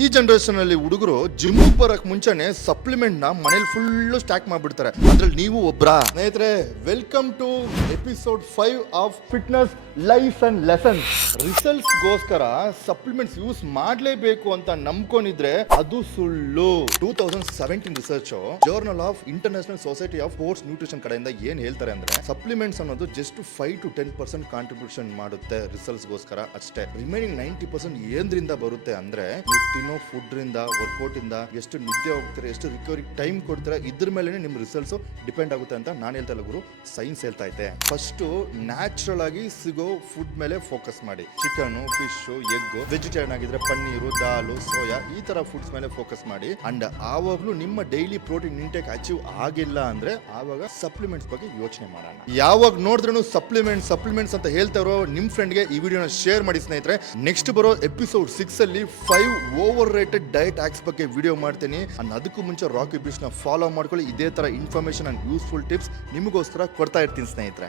ಈ ಜನರೇಷನ್ ಅಲ್ಲಿ ಹುಡುಗರು ಜಿಮ್ ಬರಕ್ ಮುಂಚೆನೆ ಸಪ್ಲಿಮೆಂಟ್ ನ ಮನೇಲಿ ಫುಲ್ ಸ್ಟಾಕ್ ಮಾಡ್ಬಿಡ್ತಾರೆ. ಅದ್ರಲ್ಲಿ ನೀವು ಒಬ್ರಾ? ಸ್ನೇಹಿತರೆ, welcome to episode 5 of fitness life and lessons. Results ಗೋಸ್ಕರ ಸಪ್ಲಿಮೆಂಟ್ಸ್ ಯೂಸ್ ಮಾಡ್ಲೇಬೇಕು ಅಂತ ನಂಬ್ಕೊಂಡಿದ್ರೆ ಅದು ಸುಳ್ಳು. 2017 research journal of international society of sports nutrition ಕಡೆಯಿಂದ ಏನ್ ಹೇಳ್ತಾರೆ ಅಂದ್ರೆ, ಸಪ್ಲಿಮೆಂಟ್ಸ್ ಅನ್ನೋದು ಜಸ್ಟ್ 5 to 10% ಕಾಂಟ್ರಿಬ್ಯೂಷನ್ ಮಾಡುತ್ತೆ ರಿಸಲ್ಟ್ಸ್ ಗೋಸ್ಕರ ಅಷ್ಟೇ. ರಿಮೈನಿಂಗ್ 90% ಏನ್ರಿಂದ ಬರುತ್ತೆ ಅಂದ್ರೆ, ನೀವು ತಿನ್ನೋ ಫುಡ್ ರಿಂದ, ವರ್ಕೌಟ್ ಇಂದ, ಎಷ್ಟು ನಿದ್ದೆ ಹೋಗ್ತಾರೆ, ಎಷ್ಟು ರಿಕವರಿ ಟೈಮ್ ಕೊಡ್ತಾರೆ, ಇದ್ರ ಮೇಲೆ ನಿಮ್ ರಿಸಲ್ಟ್ಸ್ ಡಿಪೆಂಡ್ ಆಗುತ್ತೆ ಅಂತ ನಾನು ಹೇಳ್ತಾ ಇಲ್ಲ ಗುರು, ಸೈನ್ಸ್ ಹೇಳ್ತಾ ಐತೆ. ಫಸ್ಟ್ ನ್ಯಾಚುರಲ್ ಆಗಿ ಸಿಗೋ ಫುಡ್ ಮೇಲೆ ಫೋಕಸ್ ಮಾಡಿ. ಚಿಕನ್, ಫಿಶ್, ಎಗ್, ವೆಜಿಟೇರಿಯನ್ ಆಗಿದ್ರೆ ಪನ್ನೀರು, ದಾಲು, ಸೋಯಾ ಈ ತರ ಫುಡ್ಸ್ ಮೇಲೆ ಫೋಕಸ್ ಮಾಡಿ. ಅಂಡ್ ಆವಾಗ್ಲೂ ನಿಮ್ಮ ಡೈಲಿ ಪ್ರೋಟೀನ್ ಇಂಟೇಕ್ ಅಚೀವ್ ಆಗಿಲ್ಲ ಅಂದ್ರೆ ಆವಾಗ ಸಪ್ಲಿಮೆಂಟ್ಸ್ ಬಗ್ಗೆ ಯೋಚನೆ ಮಾಡೋಣ. ಯಾವಾಗ ನೋಡಿದ್ರು ಸಪ್ಲಿಮೆಂಟ್ಸ್ ಅಂತ ಹೇಳ್ತಾರೋ ನಿಮ್ ಫ್ರೆಂಡ್ಗೆ ಈ ವಿಡಿಯೋನ ಶೇರ್ ಮಾಡಿ ಸ್ನೇಹಿತರೆ. ನೆಕ್ಸ್ಟ್ ಬರೋ ಎಪಿಸೋಡ್ 6 ಅಲ್ಲಿ 5 ಓವರ್ ರೇಟೆಡ್ ಡಯಟ್ ಹ್ಯಾಕ್ಸ್ ಬಗ್ಗೆ ವಿಡಿಯೋ ಮಾಡ್ತೀನಿ. ಅಂಡ್ ಅದಕ್ಕೂ ಮುಂಚೆ ರಾಕಿ ಬಿಸ್ನ ಫಾಲೋ ಮಾಡ್ಕೊಳ್ಳಿ. ಇದೇ ತರ ಇನ್ಫಾರ್ಮೇಶನ್ ಅಂಡ್ ಯೂಸ್ಫುಲ್ ಟಿಪ್ಸ್ ನಿಮಗೋಸ್ಕರ ಕೊಡ್ತಾ ಇರ್ತೀನಿ ಸ್ನೇಹಿತರೆ.